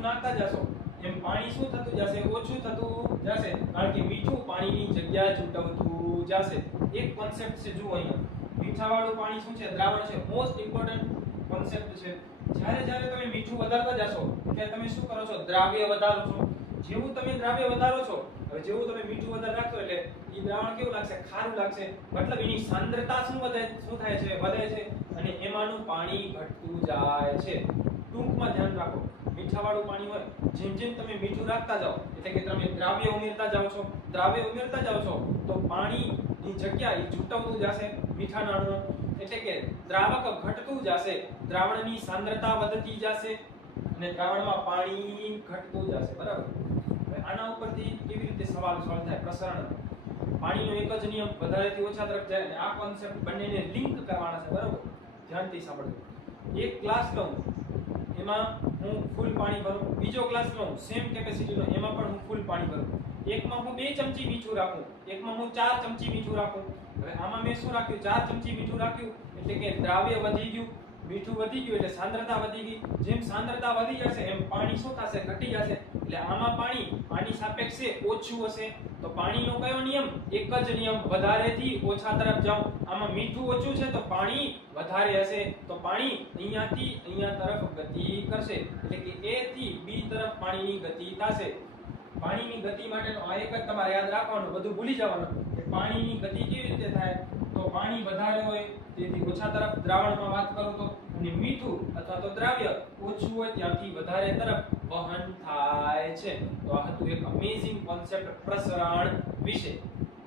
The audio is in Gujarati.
મીઠું નાખતા જશો એમ પાણી શું થતું જશે? ઓછું થતું જશે, કારણ કે મીઠું પાણીની જગ્યા ઝૂંટવતું જશે. એક કોન્સેપ્ટ છે જુઓ અહીંયા, મીઠાવાળું પાણી શું છે? દ્રાવણ છે. મોસ્ટ ઇમ્પોર્ટન્ટ કોન્સેપ્ટ છે. જ્યારે જ્યારે તમે મીઠું વધારતા જશો ત્યારે તમે શું કરો છો? દ્રાવ્ય વધારો છો. જેવું તમે દ્રાવ્ય વધારો છો, હવે જેવું તમે મીઠું વધારે રાખશો એટલે ઈ દ્રાવણ કેવું લાગશે? ખારું લાગશે. મતલબ એની સાંદ્રતા શું થાય છે? વધે છે, અને એમાંનું પાણી ઘટતું જાય છે. ટૂંકમાં ધ્યાન રાખો, મીઠાવાળું પાણી હોય, જેમ જેમ તમે મીઠું રાખતા જાઓ એટલે કે તમે દ્રાવ્ય ઉમેરતા જાઓ છો, દ્રાવ્ય ઉમેરતા જાઓ છો તો પાણીની જગ્યા એ ઝૂંટવતું જશે મીઠાના અણુઓ, એટલે કે દ્રાવક ઘટતું જશે, દ્રાવણની સાંદ્રતા વધતી જશે અને દ્રાવણમાં પાણી ઘટતું જશે. બરાબર? હવે આના ઉપરથી કેવી રીતે સવાલ સોલ્વ થાય? પ્રસરણ પાણીનો એક જ નિયમ, વધારેથી ઓછા તરફ જાય, અને આ કોન્સેપ્ટ બંનેને લિંક કરવાના છે. બરાબર? ધ્યાનથી સાંભળજો. એક ગ્લાસ લઉં, એમાં હું ફૂલ પાણી ભરું, બીજો ગ્લાસ લઉં સેમ કેપેસિટીનો, એમાં પણ હું ફૂલ પાણી ભરું. એકમાં હું 2 ચમચી મીઠું રાખું, એકમાં હું 4 ચમચી મીઠું રાખું. હવે આમાં મેં શું રાખ્યું? 4 ચમચી મીઠું રાખ્યું, એટલે કે દ્રાવ્ય વધી ગયું, મીઠું વધી ગયું એટલે સાંદ્રતા વધી ગઈ. જેમ સાંદ્રતા વધી જશે એમ પાણી શું થશે? ઘટી જશે. એટલે આમાં પાણી આની સાપેક્ષે ઓછું હશે. તો પાણીનો કયો નિયમ? એક જ નિયમ, વધારેથી ઓછા તરફ જાઓ. આમાં મીઠું ઓછું છે તો પાણી વધારે હશે, તો પાણી અહીંયાથી અહીંયા તરફ ગતિ કરશે, એટલે કે A થી B તરફ પાણીની ગતિ થશે. પાણીની ગતિ માટેનો આ એક જ તમારે યાદ રાખવાનું, બધું ભૂલી જવાનું કે પાણીની ગતિ કેવી રીતે થાય. તો પાણી વધારે હોય તેથી ઓછા તરફ, દ્રાવણમાં વાત કરું તો, અને મીઠું અથવા તો દ્રાવ્ય ઓછું હોય ત્યાંથી વધારે તરફ વહન થાય છે. તો આ હતું એક અમેઝિંગ કોન્સેપ્ટ પ્રસરણ વિશે.